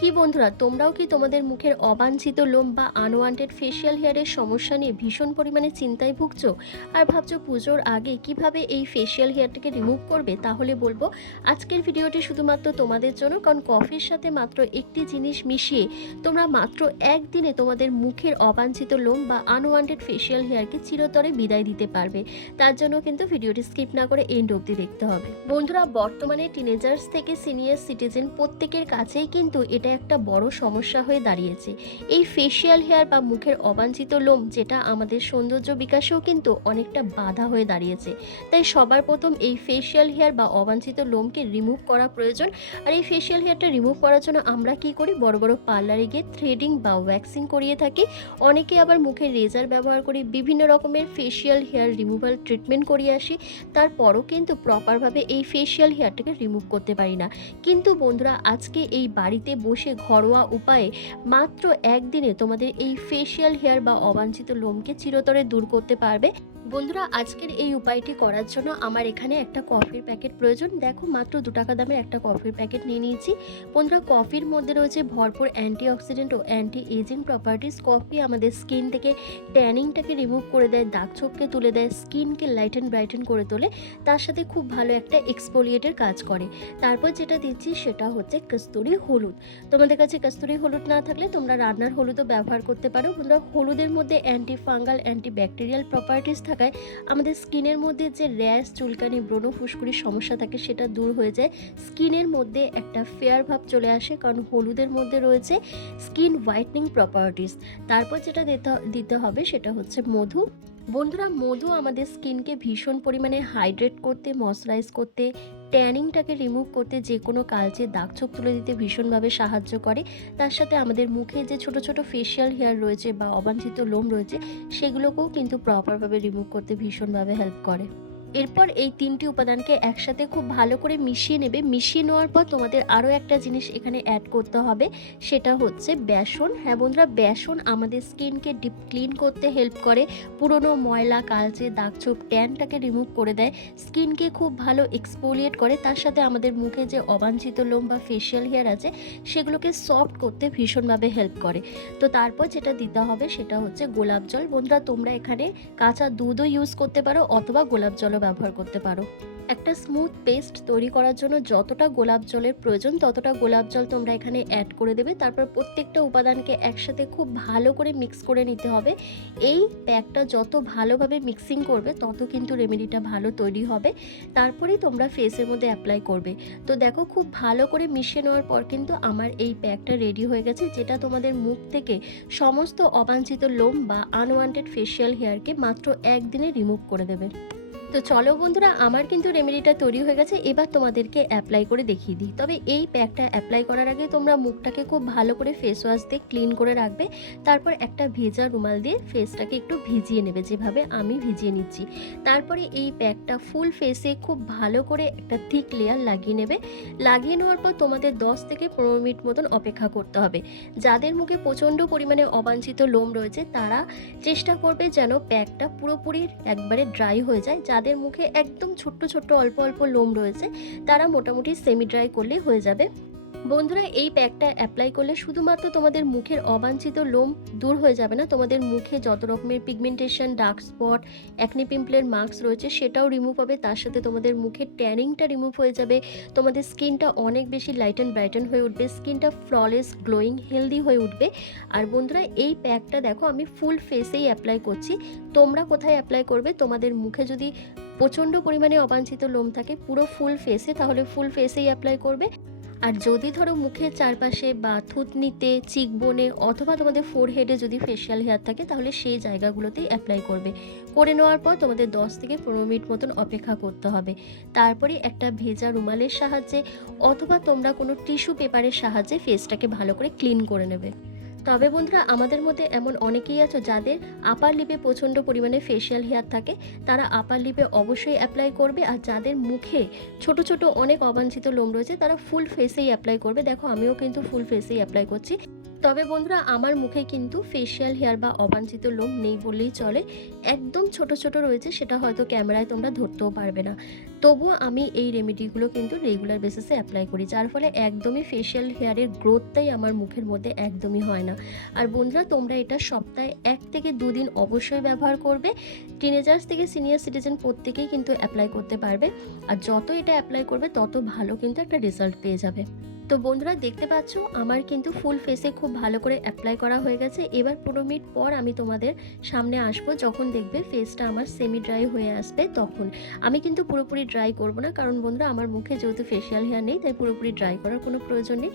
কি বন্ধুরা, তোমরাও কি তোমাদের মুখের অবাঞ্ছিত লোম বা আনওয়ান্টেড ফেশিয়াল হেয়ারের সমস্যা নিয়ে ভীষণ পরিমাণে চিন্তায় ভুগছো? আর ভাবছ পুজোর আগে কীভাবে এই ফেশিয়াল হেয়ারটাকে রিমুভ করবে? তাহলে বলব, আজকের ভিডিওটি শুধুমাত্র তোমাদের জন্য, কারণ কফির সাথে মাত্র একটি জিনিস মিশিয়ে তোমরা মাত্র একদিনে তোমাদের মুখের অবাঞ্ছিত লোম বা আনওয়ান্টেড ফেশিয়াল হেয়ারকে চিরতরে বিদায় দিতে পারবে। তার জন্য কিন্তু ভিডিওটি স্কিপ না করে এন্ড অবধি দেখতে হবে। বন্ধুরা, বর্তমানে টিনেজার্স থেকে সিনিয়র সিটিজেন প্রত্যেকের কাছেই কিন্তু এটা একটা বড় সমস্যা হয়ে দাঁড়িয়েছে। এই ফেশিয়াল হেয়ার বা মুখের অবাঞ্ছিত লোম, যেটা আমাদের সৌন্দর্য বিকাশেও কিন্তু অনেকটা বাধা হয়ে দাঁড়িয়েছে। তাই সবার প্রথম এই ফেশিয়াল হেয়ার বা অবাঞ্ছিত লোমকে রিমুভ করা প্রয়োজন। আর এই ফেশিয়াল হেয়ারটা রিমুভ করার জন্য আমরা কি করি? বড় বড় পার্লারে গিয়ে থ্রেডিং বা ওয়্যাক্সিং করিয়ে থাকি। অনেকে আবার মুখে রেজার ব্যবহার করে বিভিন্ন রকমের ফেশিয়াল হেয়ার রিমুভাল ট্রিটমেন্ট করিয়ে আসি। তারপরও কিন্তু প্রপারভাবে এই ফেশিয়াল হেয়ারটাকে রিমুভ করতে পারি না। কিন্তু বন্ধুরা, আজকে এই বাড়িতে বসে ঘরোয়া উপায়ে মাত্র একদিনে তোমাদের এই ফেশিয়াল হেয়ার বা অবাঞ্ছিত লোমকে চিরতরে দূর করতে পারবে। বন্ধুরা, আজকের এই উপায়টি করার জন্য আমার এখানে একটা কফির প্যাকেট প্রয়োজন। দেখো, মাত্র দু টাকা দামের একটা কফির প্যাকেট নিয়ে নিয়েছি। বন্ধুরা, কফির মধ্যে রয়েছে ভরপুর অ্যান্টি অক্সিডেন্ট ও অ্যান্টি এজিং প্রপার্টিস কফি আমাদের স্কিন থেকে ট্যানিংটাকে রিমুভ করে দেয়, দাগ ছোপকে তুলে দেয়, স্কিনকে লাইট অ্যান্ড ব্রাইটেন করে তোলে। তার সাথে খুব ভালো একটা এক্সপোলিয়েটের কাজ করে। তারপর যেটা দিচ্ছি সেটা হচ্ছে কস্তুরি হলুদ। তোমাদের কাছে কস্তুরি হলুদ না থাকলে তোমরা রান্নার হলুদও ব্যবহার করতে পারো। বন্ধুরা, হলুদের মধ্যে anti fungal anti bacterial properties থাকায় আমাদের স্কিনের মধ্যে যে র্যাশ, চুলকানি, ব্রণ ফুসকুড়ির সমস্যা থাকে সেটা দূর হয়ে যায়। স্কিনের মধ্যে একটা ফেয়ার ভাব চলে আসে কারণ হলুদের মধ্যে রয়েছে স্কিন হোয়াইটনিং প্রপার্টিস। তারপর যেটা দিতে হবে সেটা হচ্ছে মধু। বন্ধুরা, মধু আমাদের স্কিনকে ভীষণ পরিমাণে হাইড্রেট করতে, ময়শ্চারাইজ করতে ট্যানিংটাকে রিমুভ করতে যে কোনো কালচে দাগ ছোপ তুলে দিতে ভীষণভাবে সাহায্য করে। তার সাথে আমাদের মুখে যে ছোট ছোট ফেশিয়াল হেয়ার রয়েছে বা অবাঞ্ছিত লোম রয়েছে, সেগুলোকেও কিন্তু প্রপারভাবে রিমুভ করতে ভীষণভাবে হেল্প করে। এরপর এই তিনটি উপাদানকে একসাথে খুব ভালো করে মিশিয়ে নেবে। মিশিয়ে নেওয়ার পর তোমাদের আরও একটা জিনিস এখানে অ্যাড করতে হবে, সেটা হচ্ছে বেসন। হ্যাঁ বন্ধুরা, বেসন আমাদের স্কিনকে ডিপ ক্লিন করতে হেল্প করে। পুরনো ময়লা, কালচে, দাগছোপ, ট্যানটাকে রিমুভ করে দেয়। স্কিনকে খুব ভালো এক্সপোলিয়েট করে। তার সাথে আমাদের মুখে যে অবাঞ্ছিত লোম বা ফেশিয়াল হেয়ার আছে, সেগুলোকে সফট করতে ভীষণভাবে হেল্প করে। তো তারপর যেটা দিতে হবে, সেটা হচ্ছে গোলাপ জল। বন্ধুরা, তোমরা এখানে কাঁচা দুধও ইউজ করতে পারো, অথবা গোলাপ জলও ব্যবহার করতে পারো। একটা স্মুথ পেস্ট তৈরি করার জন্য যতটা গোলাপ জলের প্রয়োজন, ততটা গোলাপ জল তোমরা এখানে অ্যাড করে দেবে। তারপর প্রত্যেকটা উপাদানকে একসাথে খুব ভালো করে মিক্স করে নিতে হবে। এই প্যাকটা যত ভালোভাবে মিক্সিং করবে, তত কিন্তু রেমেডিটা ভালো তৈরি হবে। তারপরেই তোমরা ফেসের মধ্যে অ্যাপ্লাই করবে। তো দেখো, খুব ভালো করে মিশিয়ে নেওয়ার পর কিন্তু আমার এই প্যাকটা রেডি হয়ে গেছে, যেটা তোমাদের মুখ থেকে সমস্ত অবাঞ্ছিত লোম বা আনওয়ান্টেড ফেশিয়াল হেয়ারকে মাত্র একদিনে রিমুভ করে দেবে। তো চলো বন্ধুরা, আমার কিন্তু রেমেডিটা তৈরি হয়ে গেছে। এবার তোমাদেরকে অ্যাপ্লাই করে দেখিয়ে দিই। তবে এই প্যাকটা অ্যাপ্লাই করার আগে তোমরা মুখটাকে খুব ভালো করে ফেস ওয়াশ দিয়ে ক্লিন করে রাখবে। তারপর একটা ভেজা রুমাল দিয়ে ফেসটাকে একটু ভিজিয়ে নেবে, যেভাবে আমি ভিজিয়ে নিচ্ছি। তারপরে এই প্যাকটা ফুল ফেসে খুব ভালো করে একটা থিক লেয়ার লাগিয়ে নেবে। লাগিয়ে নেওয়ার পর তোমাদের 10 থেকে পনেরো মিনিট মতন অপেক্ষা করতে হবে। যাদের মুখে প্রচণ্ড পরিমাণে অবাঞ্ছিত লোম রয়েছে, তারা চেষ্টা করবে যেন প্যাকটা পুরোপুরি একবারে ড্রাই হয়ে যায় যাদের মুখে একদম ছোট্ট ছোট্ট অল্প অল্প লোম রয়েছে, তারা মোটামুটি সেমি ড্রাই করলেই হয়ে যাবে। বন্ধুরা, এই প্যাকটা অ্যাপ্লাই করলে শুধুমাত্র তোমাদের মুখের অবাঞ্ছিত লোম দূর হয়ে যাবে না। তোমাদের মুখে যত রকমের পিগমেন্টেশন ডার্ক স্পট অ্যাকনি পিম্পলের মার্কস রয়েছে, সেটাও রিমুভ হবে। তার সাথে তোমাদের মুখের ট্যানিংটা রিমুভ হয়ে যাবে। তোমাদের স্কিনটা অনেক বেশি লাইট অ্যান্ড ব্রাইটেন হয়ে উঠবে। স্কিনটা ফ্ললেস গ্লোয়িং হেলদি হয়ে উঠবে। আর বন্ধুরা, এই প্যাকটা দেখো, আমি ফুল ফেসেই অ্যাপ্লাই করছি। তোমরা কোথায় অ্যাপ্লাই করবে? তোমাদের মুখে যদি প্রচণ্ড পরিমাণে অবাঞ্ছিত লোম থাকে, পুরো ফুল ফেসে তাহলে ফুল ফেসেই অ্যাপ্লাই করবে। আর যদি ধরো মুখের চারপাশে বা থুতনিতে, চিকবোনে অথবা তোমাদের ফোরহেডে যদি ফেশিয়াল হেয়ার থাকে, তাহলে সেই জায়গাগুলোতেই অ্যাপ্লাই করবে। করে নেওয়ার পর তোমাদের 10 থেকে পনেরো মিনিট মতন অপেক্ষা করতে হবে। তারপরে একটা ভেজা রুমালের সাহায্যে অথবা তোমরা কোনো টিস্যু পেপারের সাহায্যে ফেসটাকে ভালো করে ক্লিন করে নেবে। তবে বন্ধুরা আমাদের মধ্যে এমন অনেকেই আছে যাদের আপার লিপে প্রচণ্ড পরিমাণে ফেশিয়াল হেয়ার থাকে। তারা আপার লিপে অবশ্যই অ্যাপ্লাই করবে আর যাদের মুখে ছোট ছোট অনেক অবাঞ্ছিত লোম রয়েছে, তারা ফুল ফেসেই অ্যাপ্লাই করবে। দেখো আমিও কিন্তু ফুল ফেসেই অ্যাপ্লাই করছি। তবে বন্ধুরা, আমার মুখে কিন্তু ফেশিয়াল হেয়ার বা অবাঞ্ছিত লোম নেই বললেই চলে। একদম ছোট ছোট রয়েছে, সেটা হয়তো ক্যামেরায় তোমরা ধরতেও পারবে না। তবুও আমি এই রেমেডিগুলো কিন্তু রেগুলার বেসিসে অ্যাপ্লাই করি, যার ফলে একদমই ফেশিয়াল হেয়ারের গ্রোথটাই আমার মুখের মধ্যে একদমই হয় না। আর বন্ধুরা, তোমরা এটা সপ্তাহে এক থেকে দুদিন অবশ্যই ব্যবহার করবে। টিনেজার্স থেকে সিনিয়র সিটিজেন প্রত্যেকেই কিন্তু অ্যাপ্লাই করতে পারবে। আর যত এটা অ্যাপ্লাই করবে, তত ভালো কিন্তু একটা রেজাল্ট পেয়ে যাবে। তো বন্ধুরা দেখতে পাচ্ছ, আমার কিন্তু ফুল ফেসে খুব ভালো করে অ্যাপ্লাই করা হয়ে গেছে। এবার পনেরো মিনিট পর আমি তোমাদের সামনে আসব, যখন দেখবে ফেসটা আমার সেমি ড্রাই হয়ে আসবে তখন। আমি কিন্তু পুরোপুরি ড্রাই করব না, কারণ বন্ধুরা আমার মুখে যেহেতু ফেসিয়াল হেয়ার নেই, তাই পুরোপুরি ড্রাই করার কোনো প্রয়োজন নেই।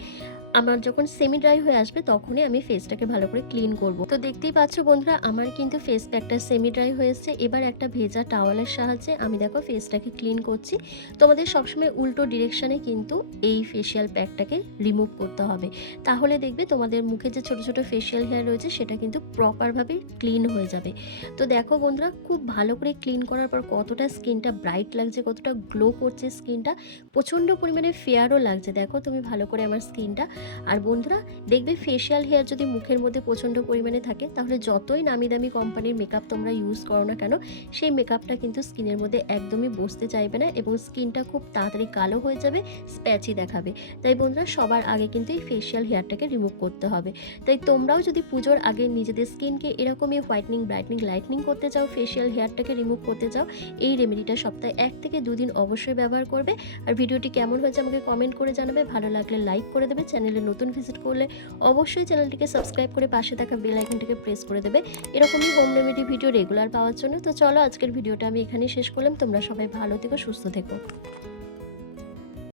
আমার যখন সেমি ড্রাই হয়ে আসবে, তখনই আমি ফেসটাকে ভালো করে ক্লিন করব। তো দেখতেই পাচ্ছ বন্ধুরা, আমার কিন্তু ফেস প্যাকটা সেমি ড্রাই হয়েছে। এবার একটা ভেজা টাওয়ালের সাহায্যে আমি দেখো ফেসটাকে ক্লিন করছি। তোমাদের সবসময় উল্টো ডিরেকশানে কিন্তু এই ফেশিয়াল প্যাকটাকে রিমুভ করতে হবে। তাহলে দেখবে তোমাদের মুখে যে ছোট ছোট ফেশিয়াল হেয়ার রয়েছে, সেটা কিন্তু প্রপারভাবে ক্লিন হয়ে যাবে। তো দেখো বন্ধুরা, খুব ভালো করে ক্লিন করার পর কতটা স্কিনটা ব্রাইট লাগছে, কতটা গ্লো করছে স্কিনটা প্রচণ্ড পরিমাণে ফেয়ারও লাগছে। দেখো তুমি ভালো করে আমার স্কিনটা আর বন্ধুরা, দেখবে ফেশিয়াল হেয়ার যদি মুখের মধ্যে প্রচণ্ড পরিমাণে থাকে, তাহলে যতই নামি দামি কোম্পানির মেকআপ তোমরা ইউজ করো না কেন, সেই মেকআপটা কিন্তু স্কিনের মধ্যে একদমই বসতে চাইবে না এবং স্কিনটা খুব তাড়াতাড়ি কালো হয়ে যাবে স্প্যাচি দেখাবে। তাই বন্ধুরা, সবার আগে কিন্তু এই ফেশিয়াল হেয়ারটাকে রিমুভ করতে হবে। তাই তোমরাও যদি পুজোর আগে নিজেদের স্কিনকে এরকমই হোয়াইটনিং ব্রাইটনিং লাইটনিং করতে চাও ফেশিয়াল হেয়ারটাকে রিমুভ করতে চাও, এই রেমেডিটা সপ্তাহে এক থেকে দুদিন অবশ্যই ব্যবহার করবে। আর ভিডিওটি কেমন হয়েছে আমাকে কমেন্ট করে জানাবে, ভালো লাগলে লাইক করে দেবে চ্যানেলে নতুন ভিজিট করলে অবশ্যই চ্যানেলটিকে সাবস্ক্রাইব করে পাশে থাকা বেল আইকনটিকে প্রেস করে দেবে। এরকমই হোম রেমেডি ভিডিও রেগুলার পাওয়ার জন্য। তো চলো আজকের ভিডিওটা আমি এখানেই শেষ করলাম। তোমরা সবাই ভালো থেকো, সুস্থ থেকো।